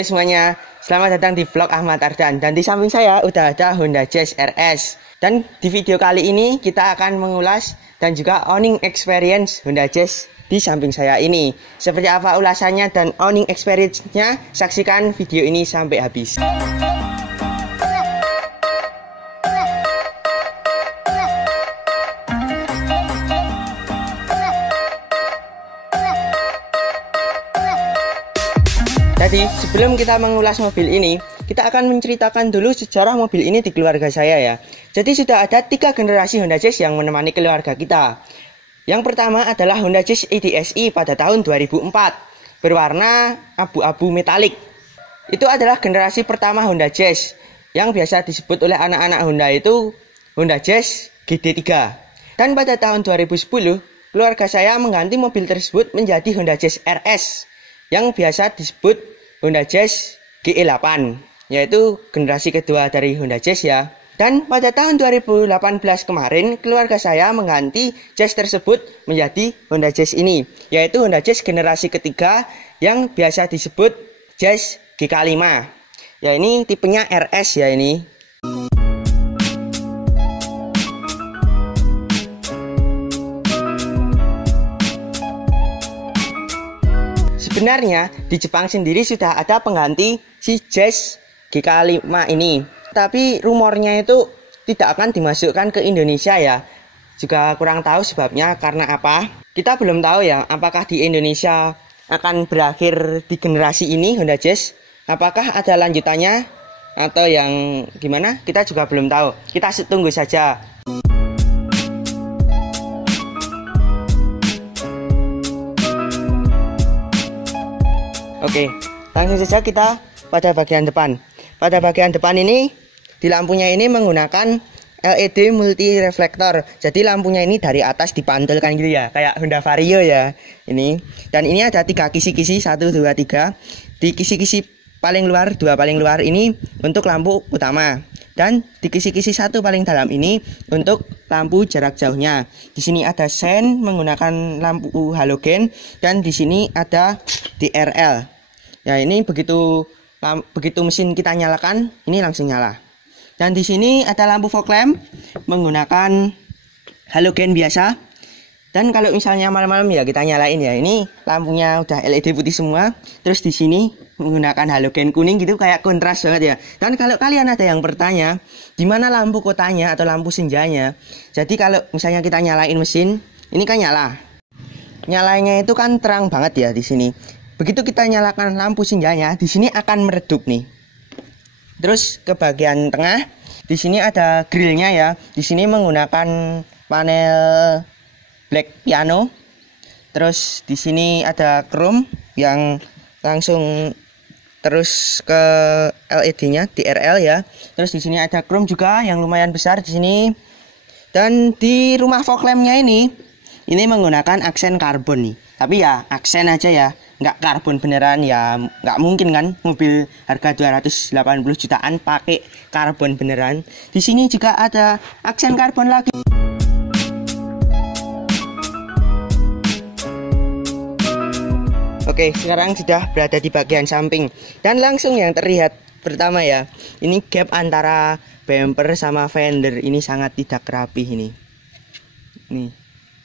Semuanya, selamat datang di vlog Ahmad Ardan. Dan di samping saya udah ada Honda Jazz RS. Dan di video kali ini kita akan mengulas dan juga owning experience Honda Jazz di samping saya ini. Seperti apa ulasannya dan owning experience-nya, saksikan video ini sampai habis. Jadi sebelum kita mengulas mobil ini, kita akan menceritakan dulu sejarah mobil ini di keluarga saya ya. Jadi sudah ada 3 generasi Honda Jazz yang menemani keluarga kita. Yang pertama adalah Honda Jazz EDSi pada tahun 2004, berwarna abu-abu metalik. Itu adalah generasi pertama Honda Jazz, yang biasa disebut oleh anak-anak Honda itu Honda Jazz GD3. Dan pada tahun 2010, keluarga saya mengganti mobil tersebut menjadi Honda Jazz RS, yang biasa disebut Honda Jazz GE8, yaitu generasi kedua dari Honda Jazz ya. Dan pada tahun 2018 kemarin, keluarga saya mengganti Jazz tersebut menjadi Honda Jazz ini, yaitu Honda Jazz generasi ketiga yang biasa disebut Jazz GK5. Ya, ini tipenya RS ya ini. Sebenarnya di Jepang sendiri sudah ada pengganti si Jazz GK5 ini, tapi rumornya itu tidak akan dimasukkan ke Indonesia ya. Juga kurang tahu sebabnya karena apa. Kita belum tahu ya, apakah di Indonesia akan berakhir di generasi ini Honda Jazz, apakah ada lanjutannya atau yang gimana, kita juga belum tahu. Kita tunggu saja. Oke, langsung saja kita pada bagian depan. Pada bagian depan ini, di lampunya ini menggunakan LED multi reflektor. Jadi lampunya ini dari atas dipantulkan gitu ya, kayak Honda Vario ya. Ini. Dan ini ada 3 kisi-kisi, 1, 2, 3. Di kisi-kisi paling luar, 2 paling luar ini untuk lampu utama. Dan di kisi-kisi 1 paling dalam ini untuk lampu jarak jauhnya. Di sini ada sen menggunakan lampu halogen, dan di sini ada DRL. Ya, ini begitu mesin kita nyalakan, ini langsung nyala. Dan di sini ada lampu fog lamp menggunakan halogen biasa. Dan kalau misalnya malam-malam ya kita nyalain ya, ini lampunya udah LED putih semua. Terus di sini menggunakan halogen kuning gitu, kayak kontras banget ya. Dan kalau kalian ada yang bertanya, di mana lampu kotanya atau lampu senjanya? Jadi kalau misalnya kita nyalain mesin, ini kan nyala. Nyalanya itu kan terang banget ya di sini. Begitu kita nyalakan lampu senjanya, di sini akan meredup nih. Terus ke bagian tengah, di sini ada grillnya ya. Di sini menggunakan panel black piano. Terus di sini ada chrome yang langsung terus ke LED-nya DRL ya. Terus di sini ada chrome juga yang lumayan besar di sini. Dan di rumah fog lamp-nya ini menggunakan aksen karbon nih. Tapi ya aksen aja ya, nggak karbon beneran ya, nggak mungkin kan mobil harga 280 jutaan pakai karbon beneran. Di sini juga ada aksen karbon lagi. Oke, sekarang sudah berada di bagian samping, dan langsung yang terlihat pertama ya, ini gap antara bumper sama fender ini sangat tidak rapi ini. Nih,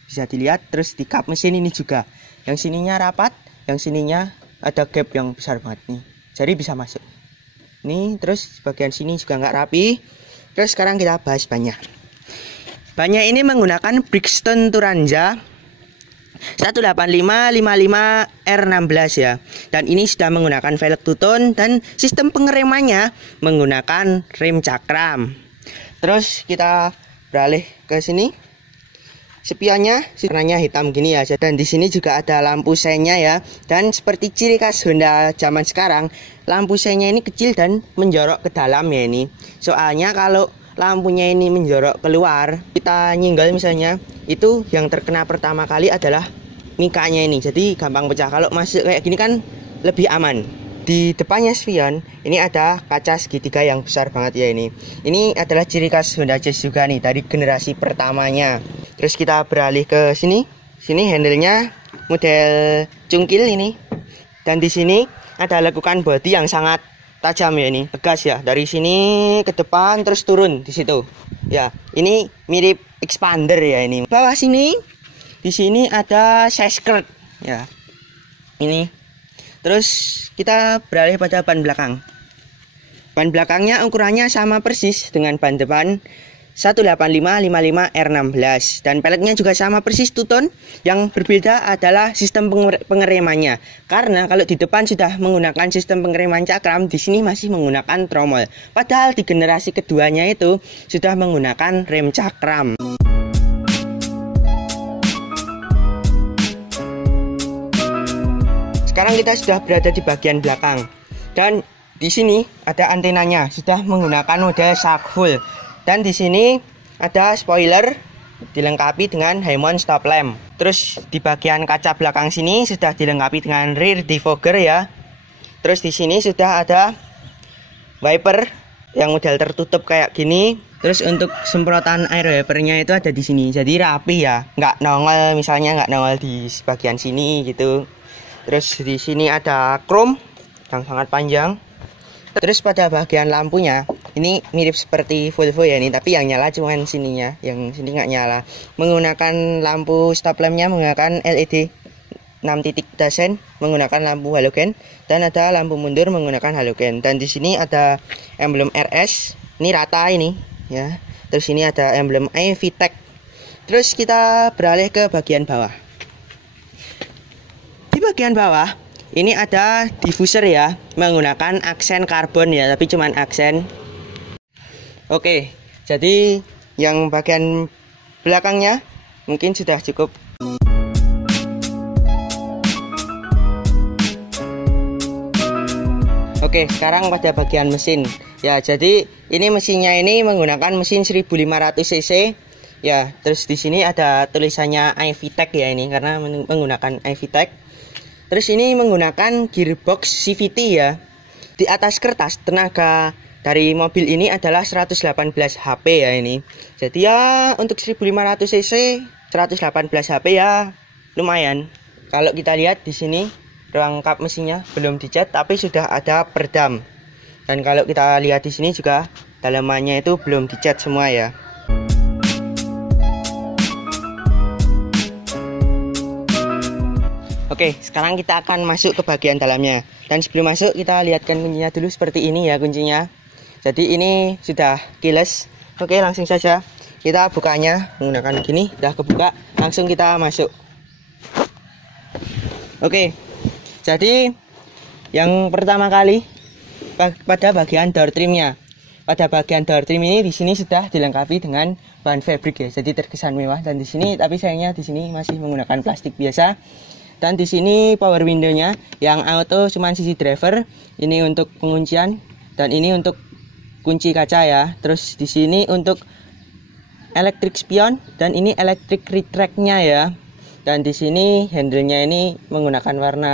bisa dilihat. Terus di kap mesin ini juga, yang sininya rapat, yang sininya ada gap yang besar banget nih, jadi bisa masuk. Nih, terus bagian sini juga nggak rapi. Terus sekarang kita bahas bannya. Bannya ini menggunakan Bridgestone Turanza 18555 R16 ya. Dan ini sudah menggunakan velg two-tone, dan sistem pengeremannya menggunakan rem cakram. Terus kita beralih ke sini. Spionnya warnanya hitam gini ya. Dan di sini juga ada lampu senya ya. Dan seperti ciri khas Honda zaman sekarang, lampu senya ini kecil dan menjorok ke dalam ya ini. Soalnya kalau lampunya ini menjorok keluar, kita nyinggol misalnya, itu yang terkena pertama kali adalah mikanya ini, jadi gampang pecah. Kalau masuk kayak gini kan lebih aman. Di depannya spion ini ada kaca segitiga yang besar banget ya ini. Ini adalah ciri khas Honda Jazz juga nih dari generasi pertamanya. Terus kita beralih ke sini. Sini handle-nya model cungkil ini. Dan di sini ada lekukan bodi yang sangat tajam ya, ini tegas ya, dari sini ke depan terus turun di situ ya. Ini mirip expander ya. Ini bawah sini, di sini ada side skirt ya, ini. Terus kita beralih pada ban belakang. Ban belakangnya ukurannya sama persis dengan ban depan, 185-55 R16, dan peleknya juga sama persis two-tone. Yang berbeda adalah sistem pengeremannya. Karena kalau di depan sudah menggunakan sistem pengereman cakram, di sini masih menggunakan tromol. Padahal di generasi keduanya itu sudah menggunakan rem cakram. Sekarang kita sudah berada di bagian belakang, dan di sini ada antenanya, sudah menggunakan model shark full. Dan di sini ada spoiler dilengkapi dengan Hammond stop lamp. Terus di bagian kaca belakang sini sudah dilengkapi dengan rear defogger ya. Terus di sini sudah ada wiper yang model tertutup kayak gini. Terus untuk semprotan air wipernya itu ada di sini, jadi rapi ya, nggak nongol, misalnya nggak nongol di bagian sini gitu. Terus di sini ada chrome yang sangat panjang. Terus pada bagian lampunya ini mirip seperti Volvo ya ini, tapi yang nyala cuman sininya, yang sini nggak nyala. Menggunakan lampu stop lampnya menggunakan LED 6 titik dasen, menggunakan lampu halogen, dan ada lampu mundur menggunakan halogen. Dan di sini ada emblem RS, ini rata ini ya. Terus ini ada emblem iVTEC. Terus kita beralih ke bagian bawah. Di bagian bawah ini ada diffuser ya, menggunakan aksen karbon ya, tapi cuman aksen. Oke, jadi yang bagian belakangnya mungkin sudah cukup. Oke, sekarang pada bagian mesin. Ya, jadi ini mesinnya ini menggunakan mesin 1500 cc. Ya, terus di sini ada tulisannya iVTEC ya ini, karena menggunakan iVTEC. Terus ini menggunakan gearbox CVT ya. Di atas kertas tenaga dari mobil ini adalah 118 HP ya ini. Jadi ya untuk 1500 cc 118 HP ya lumayan. Kalau kita lihat di sini ruang kap mesinnya belum dicat tapi sudah ada peredam. Dan kalau kita lihat di sini juga dalamannya itu belum dicat semua ya. Oke, sekarang kita akan masuk ke bagian dalamnya. Dan sebelum masuk kita lihatkan kuncinya dulu, seperti ini ya kuncinya. Jadi ini sudah keyless. Oke, langsung saja kita bukanya menggunakan gini. Udah kebuka, langsung kita masuk. Oke, jadi yang pertama kali pada bagian door trimnya. Pada bagian door trim ini di sini sudah dilengkapi dengan bahan fabric ya. Jadi terkesan mewah. Dan di sini, tapi sayangnya di sini masih menggunakan plastik biasa. Dan di sini power window-nya yang auto cuman sisi driver, ini untuk penguncian dan ini untuk kunci kaca ya. Terus di sini untuk electric spion dan ini electric retract-nya ya. Dan di sini handle-nya ini menggunakan warna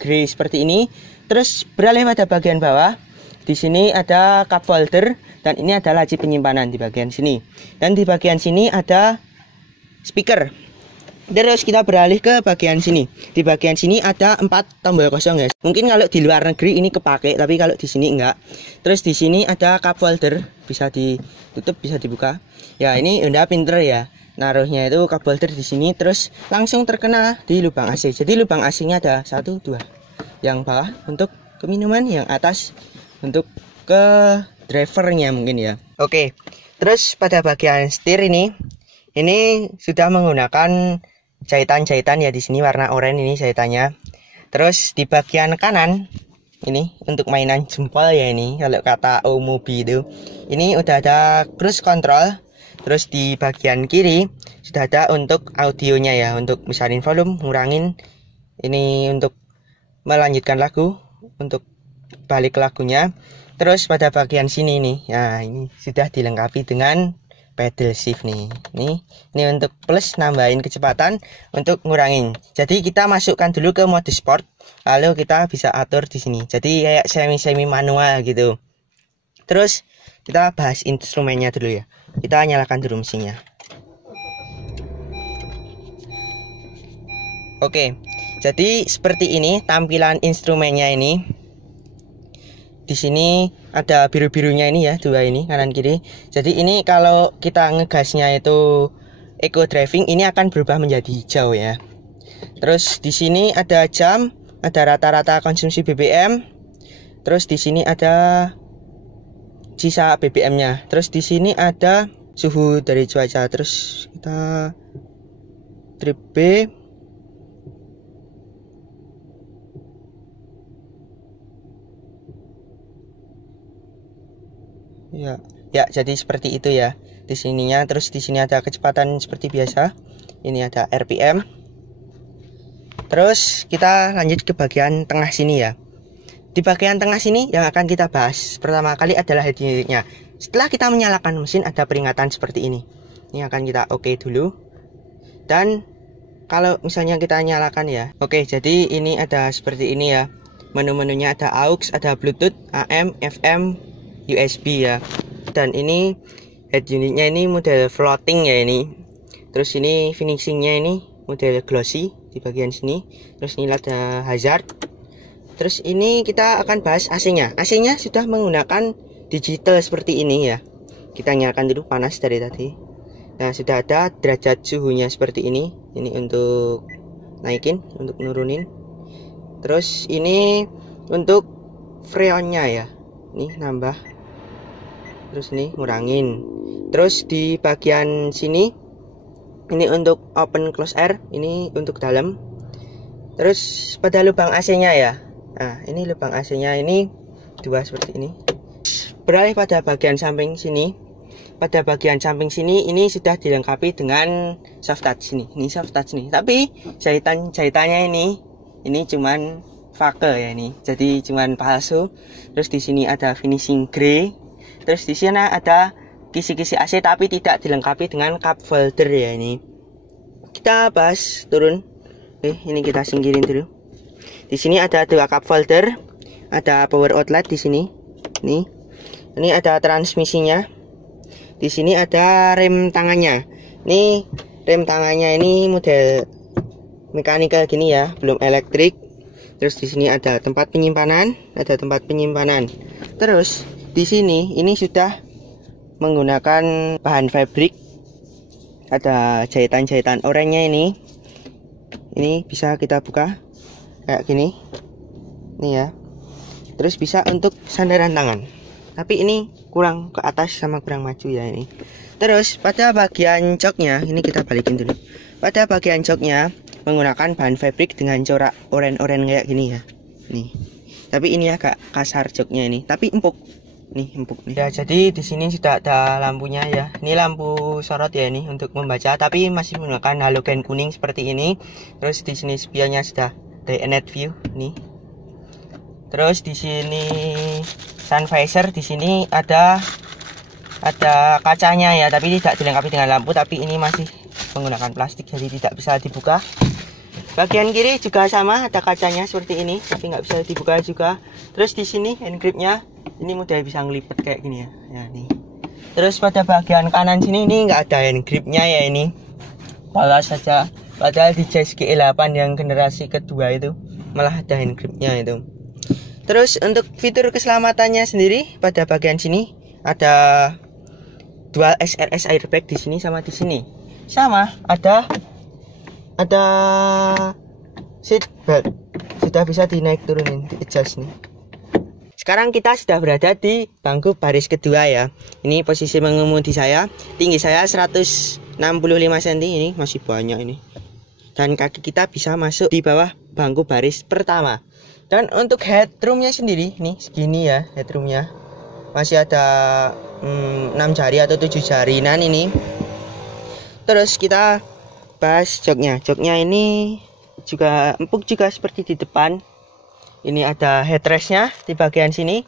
grey seperti ini. Terus beralih pada bagian bawah. Di sini ada cup holder dan ini ada laci penyimpanan di bagian sini. Dan di bagian sini ada speaker. Terus kita beralih ke bagian sini. Di bagian sini ada 4 tombol kosong guys. Mungkin kalau di luar negeri ini kepake, tapi kalau di sini enggak. Terus di sini ada cup holder, bisa ditutup, bisa dibuka. Ya, ini udah pinter ya. Naruhnya itu cup holder di sini, terus langsung terkena di lubang AC. Jadi lubang AC-nya ada 1, 2. Yang bawah untuk ke minuman, yang atas untuk ke drivernya mungkin ya. Oke. Terus pada bagian setir ini sudah menggunakan jahitan-jahitan ya, di sini warna oranye ini jahitannya. Terus di bagian kanan ini untuk mainan jempol ya, ini kalau kata Omobi itu. Ini udah ada cruise control. Terus di bagian kiri sudah ada untuk audionya ya, untuk misalin volume, ngurangin. Ini untuk melanjutkan lagu, untuk balik lagunya. Terus pada bagian sini nih, ya ini sudah dilengkapi dengan pedal shift nih. Ini untuk plus nambahin kecepatan, untuk ngurangin. Jadi kita masukkan dulu ke mode sport, lalu kita bisa atur di sini. Jadi kayak semi manual gitu. Terus kita bahas instrumennya dulu ya. Kita nyalakan dulu mesinnya. Oke. Jadi seperti ini tampilan instrumennya ini. Di sini ada biru-birunya ini ya, dua ini kanan kiri. Jadi ini kalau kita ngegasnya itu eco driving, ini akan berubah menjadi hijau ya. Terus di sini ada jam, ada rata-rata konsumsi BBM. Terus di sini ada sisa BBM-nya. Terus di sini ada suhu dari cuaca. Terus kita trip B. Ya, jadi seperti itu ya. Di sininya, terus di sini ada kecepatan seperti biasa. Ini ada RPM. Terus kita lanjut ke bagian tengah sini ya. Di bagian tengah sini yang akan kita bahas pertama kali adalah head unitnya. Setelah kita menyalakan mesin ada peringatan seperti ini. Ini akan kita oke dulu. Dan kalau misalnya kita nyalakan ya. Oke, jadi ini ada seperti ini ya. Menu-menunya ada AUX, ada Bluetooth, AM, FM, USB ya. Dan ini head unitnya ini model floating ya ini. Terus ini finishingnya ini model glossy di bagian sini. Terus ini ada hazard. Terus ini kita akan bahas AC-nya. AC-nya sudah menggunakan digital seperti ini ya. Kita nyalakan dulu panas dari tadi. Nah, sudah ada derajat suhunya seperti ini. Ini untuk naikin, untuk nurunin. Terus ini untuk freonnya ya. Ini nambah. Terus ini ngurangin. Terus di bagian sini ini untuk open close air, ini untuk dalam. Terus pada lubang AC-nya ya. Nah, ini lubang AC-nya ini dua seperti ini. Beralih pada bagian samping sini. Pada bagian samping sini ini sudah dilengkapi dengan soft touch ini. Ini soft touch nih. Tapi jahitannya ini cuman fake ya ini. Jadi cuman palsu. Terus di sini ada finishing grey. Terus di sana ada kisi-kisi AC tapi tidak dilengkapi dengan cup holder ya ini. Kita bahas turun. Oke, ini kita singkirin dulu. Di sini ada dua cup holder, ada power outlet di sini. Ini ada transmisinya. Di sini ada rem tangannya. Ini rem tangannya ini model mechanical gini ya, belum elektrik. Terus di sini ada tempat penyimpanan, Terus di sini ini sudah menggunakan bahan fabric. Ada jahitan-jahitan oranye ini. Ini bisa kita buka kayak gini. Nih ya. Terus bisa untuk sandaran tangan. Tapi ini kurang ke atas sama kurang maju ya ini. Terus pada bagian joknya, ini kita balikin dulu. Pada bagian joknya menggunakan bahan fabric dengan corak oranye-oranye kayak gini ya. Nih. Tapi ini agak kasar joknya ini, tapi empuk. Nih empuk nih. Ya, jadi di sini sudah ada lampunya ya. Ini lampu sorot ya ini untuk membaca, tapi masih menggunakan halogen kuning seperti ini. Terus di sini spionnya sudah day and night view nih. Terus di sini sun visor, di sini ada kacanya ya, tapi tidak dilengkapi dengan lampu, tapi ini masih menggunakan plastik jadi tidak bisa dibuka. Bagian kiri juga sama, ada kacanya seperti ini, tapi nggak bisa dibuka juga. Terus di sini hand gripnya ini mudah bisa ngelipet kayak gini ya. Ya nih. Terus pada bagian kanan sini ini nggak ada hand gripnya ya ini. Polos saja. Padahal di Jazz GE8 yang generasi kedua itu malah ada hand gripnya itu. Terus untuk fitur keselamatannya sendiri pada bagian sini ada dual SRS airbag di sini sama di sini. Sama ada seat belt. Sudah bisa dinaik turunin, di adjust nih. Sekarang kita sudah berada di bangku baris kedua ya. Ini posisi mengemudi saya. Tinggi saya 165 cm, ini masih banyak ini. Dan kaki kita bisa masuk di bawah bangku baris pertama. Dan untuk headroomnya sendiri, nih segini ya headroomnya. Masih ada 6 jari atau 7 jarinan ini. Terus kita bahas joknya. Joknya ini juga empuk juga seperti di depan. Ini ada headrestnya di bagian sini.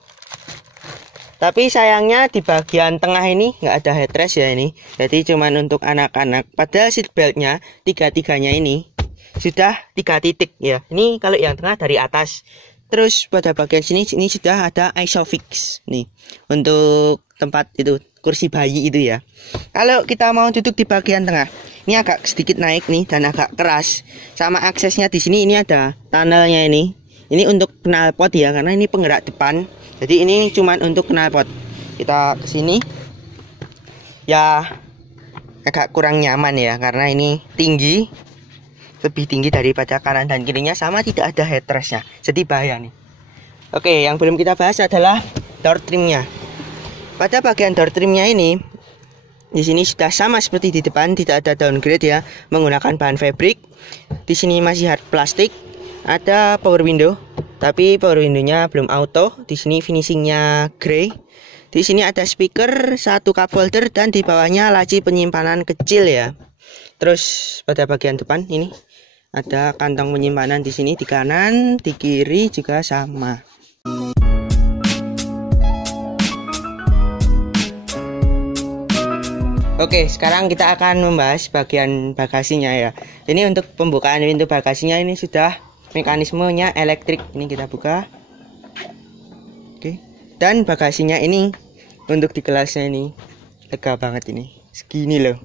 Tapi sayangnya di bagian tengah ini nggak ada headrest ya ini. Jadi cuman untuk anak-anak. Padahal seat beltnya tiga-tiganya ini sudah 3 titik ya. Ini kalau yang tengah dari atas. Terus pada bagian sini ini sudah ada ISOFIX nih untuk tempat itu kursi bayi itu ya. Kalau kita mau duduk di bagian tengah, ini agak sedikit naik nih dan agak keras. Sama aksesnya di sini ini ada tunnelnya ini. Ini untuk knalpot ya, karena ini penggerak depan. Jadi ini cuman untuk knalpot. Kita ke sini. Ya agak kurang nyaman ya, karena ini tinggi, lebih tinggi daripada kanan dan kirinya, sama tidak ada headrestnya. Jadi bahaya nih. Oke, yang belum kita bahas adalah door trimnya. Pada bagian door trimnya ini, di sini sudah sama seperti di depan, tidak ada downgrade ya, menggunakan bahan fabric. Di sini masih hard plastik. Ada power window, tapi power windownya belum auto. Di sini finishingnya grey. Di sini ada speaker, satu cup holder, dan di bawahnya laci penyimpanan kecil ya. Terus pada bagian depan ini ada kantong penyimpanan di sini, di kanan, di kiri juga sama. Oke, sekarang kita akan membahas bagian bagasinya ya. Ini untuk pembukaan pintu bagasinya ini sudah mekanismenya elektrik. Ini kita buka. Oke. Dan bagasinya ini untuk di kelasnya ini lega banget ini. Segini loh.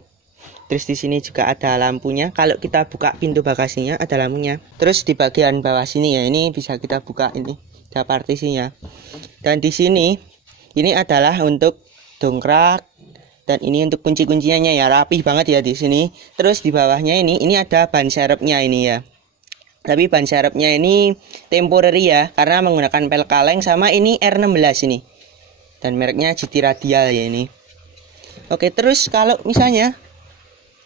Terus di sini juga ada lampunya. Kalau kita buka pintu bagasinya ada lampunya. Terus di bagian bawah sini ya, ini bisa kita buka ini. Ada partisinya. Dan di sini ini adalah untuk dongkrak. Dan ini untuk kunci-kuncinya ya, rapih banget ya di sini. Terus di bawahnya ini ada ban serepnya ini ya. Tapi ban serepnya ini temporary ya, karena menggunakan pel kaleng. Sama ini R16 ini. Dan mereknya GT Radial ya ini. Oke, terus kalau misalnya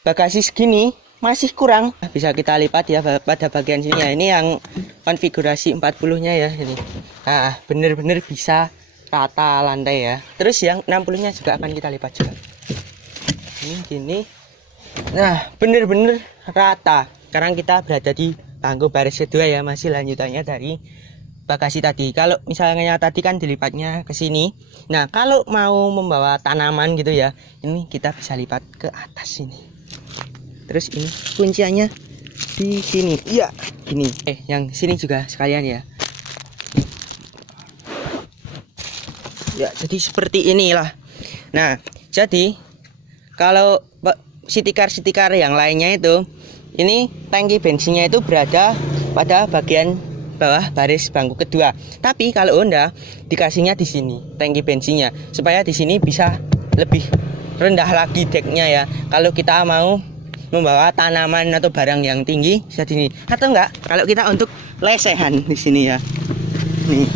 bagasi segini masih kurang, bisa kita lipat ya pada bagian sini ya. Ini yang konfigurasi 40-nya ya ini. Nah, bener-bener bisa rata lantai ya. Terus yang 60-nya juga akan kita lipat juga. Ini gini. Nah, bener-bener rata. Sekarang kita berada di bangku baris kedua ya, masih lanjutannya dari bagasi tadi. Kalau misalnya tadi kan dilipatnya ke sini. Nah, kalau mau membawa tanaman gitu ya, ini kita bisa lipat ke atas sini. Terus ini kunciannya di sini. Iya, ini. Yang sini juga sekalian ya. Ya, jadi seperti inilah. Nah, jadi kalau stiker-stiker yang lainnya itu, ini tangki bensinnya itu berada pada bagian bawah baris bangku kedua. Tapi kalau Honda dikasihnya di sini tangki bensinnya, supaya di sini bisa lebih rendah lagi deknya ya. Kalau kita mau membawa tanaman atau barang yang tinggi bisa di sini. Atau enggak, kalau kita untuk lesehan di sini ya. Nih.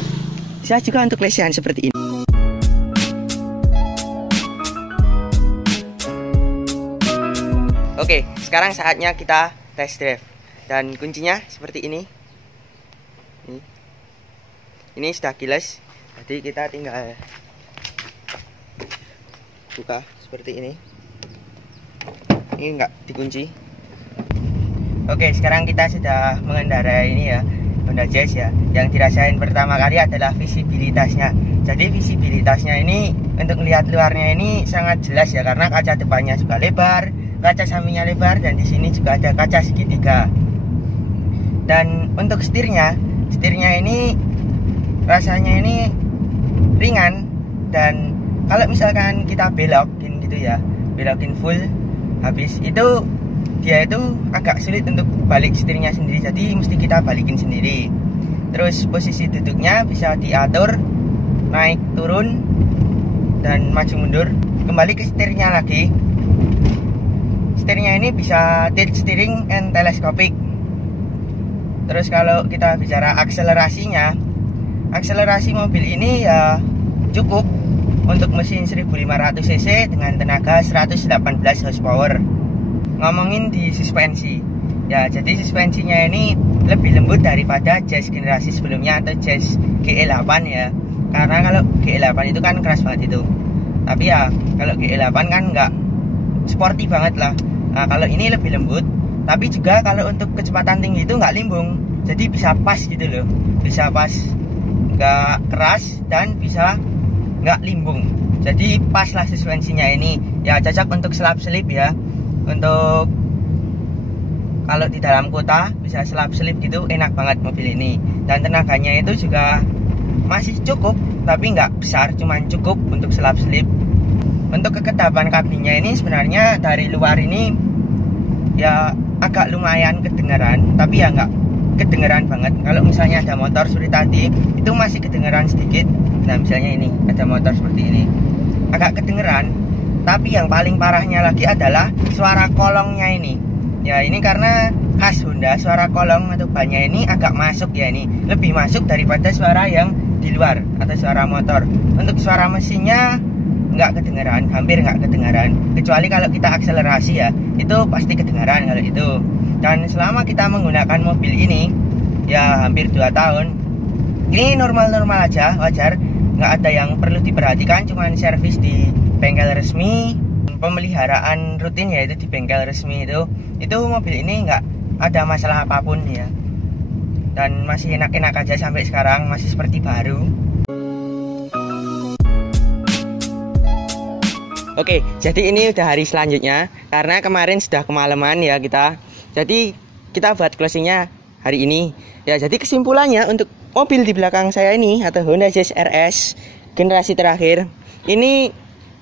Bisa juga untuk lesehan seperti ini. Oke, sekarang saatnya kita test drive. Dan kuncinya seperti ini. Ini sudah keyless. Jadi kita tinggal buka seperti ini. Ini enggak dikunci. Oke, sekarang kita sudah mengendarai ini ya, Honda Jazz ya. Yang dirasain pertama kali adalah visibilitasnya. Jadi visibilitasnya ini untuk melihat luarnya ini sangat jelas ya, karena kaca depannya juga lebar, kaca sampingnya lebar, dan di sini juga ada kaca segitiga. Dan untuk setirnya ini rasanya ini ringan, dan kalau misalkan kita belokin gitu ya, belokin full, habis itu dia itu agak sulit untuk balik setirnya sendiri, jadi mesti kita balikin sendiri. Terus posisi duduknya bisa diatur naik turun dan maju mundur. Kembali ke setirnya lagi. Setirnya ini bisa tilt steering and telescopic. Terus kalau kita bicara akselerasinya, akselerasi mobil ini ya cukup untuk mesin 1500 cc dengan tenaga 118 horsepower. Ngomongin di suspensi ya, jadi suspensinya ini lebih lembut daripada Jazz generasi sebelumnya atau Jazz GE8 ya. Karena kalau GE8 itu kan keras banget itu, tapi ya kalau GE8 kan nggak sporty banget lah. Nah, kalau ini lebih lembut, tapi juga kalau untuk kecepatan tinggi itu nggak limbung, jadi bisa pas gitu loh, bisa pas, nggak keras dan bisa nggak limbung. Jadi pas lah suspensinya ini ya, cocok untuk selap-selip ya. Untuk kalau di dalam kota bisa selap-selip gitu, enak banget mobil ini. Dan tenaganya itu juga masih cukup, tapi nggak besar, cuman cukup untuk selap-selip. Untuk kekedapan kabinnya ini sebenarnya dari luar ini ya agak lumayan kedengeran, tapi ya nggak kedengeran banget. Kalau misalnya ada motor seperti tadi itu masih kedengeran sedikit. Nah misalnya ini ada motor seperti ini agak kedengeran, tapi yang paling parahnya lagi adalah suara kolongnya ini. Ya ini karena khas Honda, suara kolong atau bannya ini agak masuk ya, ini lebih masuk daripada suara yang di luar atau suara motor. Untuk suara mesinnya nggak kedengeran, hampir nggak kedengeran, kecuali kalau kita akselerasi ya, itu pasti kedengeran kalau itu. Dan selama kita menggunakan mobil ini ya hampir 2 tahun, ini normal-normal aja, wajar, nggak ada yang perlu diperhatikan. Cuman servis di bengkel resmi, pemeliharaan rutin yaitu di bengkel resmi itu mobil ini nggak ada masalah apapun ya, dan masih enak-enak aja sampai sekarang, masih seperti baru. Oke, jadi ini udah hari selanjutnya karena kemarin sudah kemalaman ya kita. Jadi kita buat closingnya hari ini. Ya, jadi kesimpulannya untuk mobil di belakang saya ini atau Honda Jazz RS generasi terakhir ini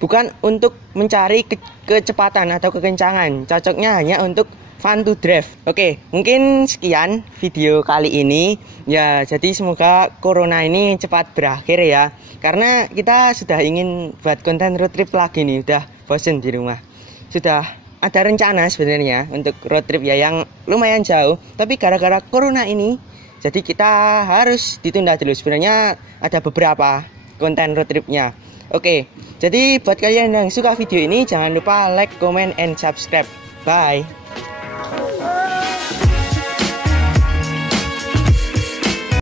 bukan untuk mencari kecepatan atau kekencangan, cocoknya hanya untuk fun to drive. Oke, mungkin sekian video kali ini ya. Jadi semoga corona ini cepat berakhir ya, karena kita sudah ingin buat konten road trip lagi nih, udah bosen di rumah. Sudah ada rencana sebenarnya untuk road trip ya yang lumayan jauh, tapi gara-gara corona ini jadi kita harus ditunda dulu. Sebenarnya ada beberapa konten road tripnya. Oke, jadi buat kalian yang suka video ini jangan lupa like, comment, and subscribe. Bye.